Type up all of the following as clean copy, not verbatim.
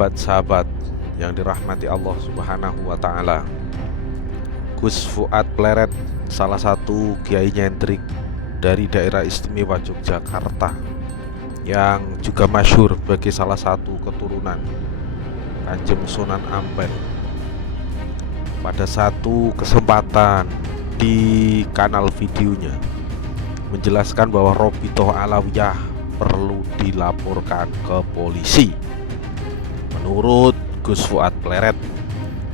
Sahabat-sahabat yang dirahmati Allah Subhanahu wa Ta'ala, Gus Fuad Pleret, salah satu kiai nyentrik dari daerah istimewa Yogyakarta, yang juga masyhur sebagai salah satu keturunan Kanjeng Sunan Ampel, pada satu kesempatan di kanal videonya menjelaskan bahwa Robitoh Alawiyah perlu dilaporkan ke polisi. Menurut Gus Fuad Pleret,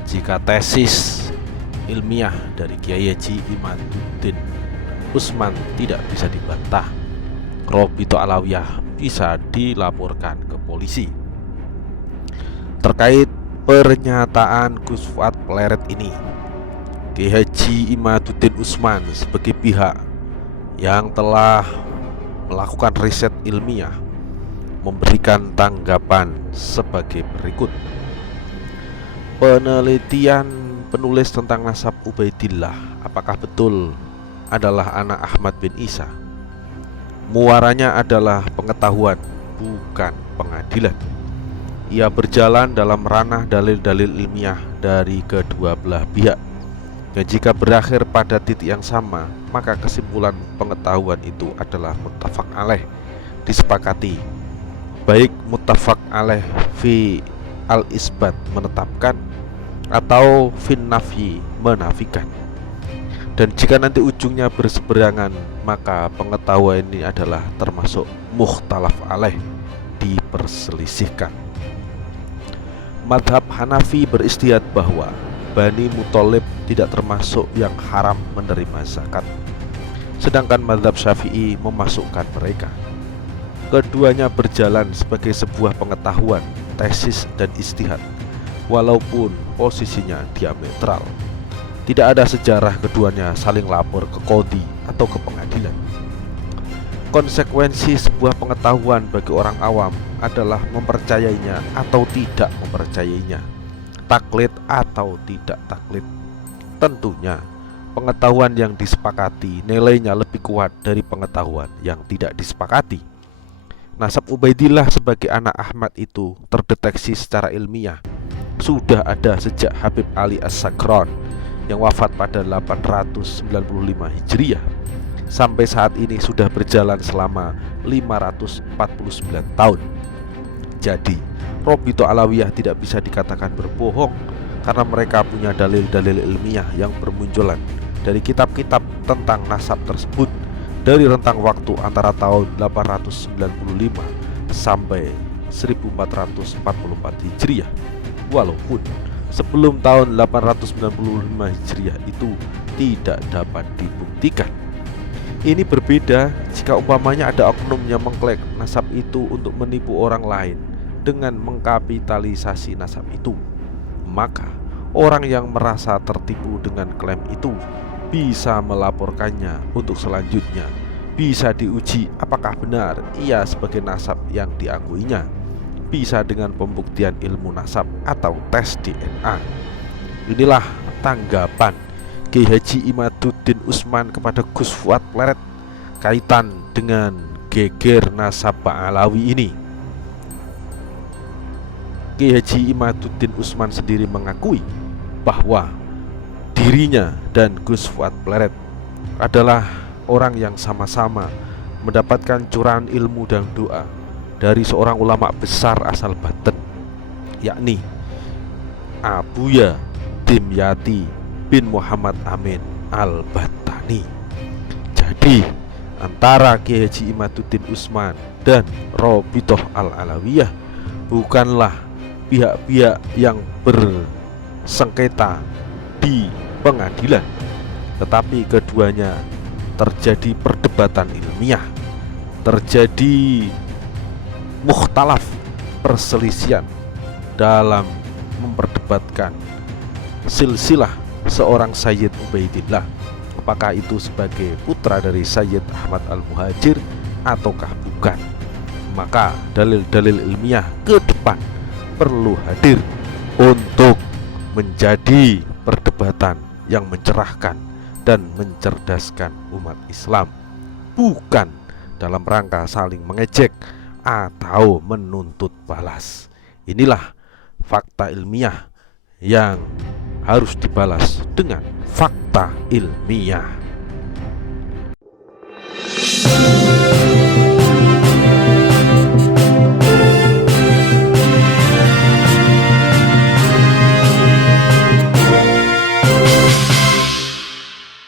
jika tesis ilmiah dari Kiai Haji Imaduddin Usman tidak bisa dibantah, Robitoh Alawiyah bisa dilaporkan ke polisi. Terkait pernyataan Gus Fuad Pleret ini, Kiai Haji Imaduddin Usman sebagai pihak yang telah melakukan riset ilmiah memberikan tanggapan sebagai berikut. Penelitian penulis tentang nasab Ubaidillah apakah betul adalah anak Ahmad bin Isa? Muaranya adalah pengetahuan, bukan pengadilan. Ia berjalan dalam ranah dalil-dalil ilmiah dari kedua belah pihak. Dan jika berakhir pada titik yang sama, maka kesimpulan pengetahuan itu adalah muttafaq alaih, disepakati. Baik muttafaq alaih fi al-isbat, menetapkan, atau fin nafyi, menafikan. Dan jika nanti ujungnya berseberangan, maka pengetahuan ini adalah termasuk mukhtalaf alaih, diperselisihkan. Madhab Hanafi beristihad bahwa Bani Muthalib tidak termasuk yang haram menerima zakat, sedangkan madhab Syafi'i memasukkan mereka. Keduanya berjalan sebagai sebuah pengetahuan, tesis dan ijtihad, walaupun posisinya diametral. Tidak ada sejarah keduanya saling lapor ke qadhi atau ke pengadilan. Konsekuensi sebuah pengetahuan bagi orang awam adalah mempercayainya atau tidak mempercayainya, taklid atau tidak taklid. Tentunya pengetahuan yang disepakati nilainya lebih kuat dari pengetahuan yang tidak disepakati. Nasab Ubaidillah sebagai anak Ahmad itu terdeteksi secara ilmiah sudah ada sejak Habib Ali As-Sakran yang wafat pada 895 Hijriah. Sampai saat ini sudah berjalan selama 549 tahun. Jadi Robitoh Alawiyah tidak bisa dikatakan berbohong, karena mereka punya dalil-dalil ilmiah yang bermunculan dari kitab-kitab tentang nasab tersebut dari rentang waktu antara tahun 895 sampai 1444 Hijriah. Walaupun sebelum tahun 895 Hijriah itu tidak dapat dibuktikan. Ini berbeda jika umpamanya ada oknum yang mengklaim nasab itu untuk menipu orang lain dengan mengkapitalisasi nasab itu. Maka orang yang merasa tertipu dengan klaim itu bisa melaporkannya untuk selanjutnya bisa diuji apakah benar ia sebagai nasab yang diakuinya, bisa dengan pembuktian ilmu nasab atau tes DNA. Inilah tanggapan Kiai Haji Imaduddin Usman kepada Gus Fuad Pleret kaitan dengan geger nasab Ba'alawi ini. Kiai Haji Imaduddin Usman sendiri mengakui bahwa dirinya dan Gus Fuad Pleret adalah orang yang sama-sama mendapatkan curahan ilmu dan doa dari seorang ulama besar asal Banten, yakni Abuya Dimyati bin Muhammad Amin Al-Battani. Jadi antara Kiai Haji Imaduddin Usman dan Robitoh Al-Alawiyah bukanlah pihak-pihak yang bersengketa di pengadilan, tetapi keduanya terjadi perdebatan ilmiah, terjadi mukhtalaf, perselisihan dalam memperdebatkan silsilah seorang Sayyid Ubaidillah, apakah itu sebagai putra dari Sayyid Ahmad Al-Muhajir ataukah bukan. Maka dalil-dalil ilmiah ke depan perlu hadir untuk menjadi perdebatan yang mencerahkan dan mencerdaskan umat Islam, bukan dalam rangka saling mengejek atau menuntut balas. Inilah fakta ilmiah yang harus dibalas dengan fakta ilmiah.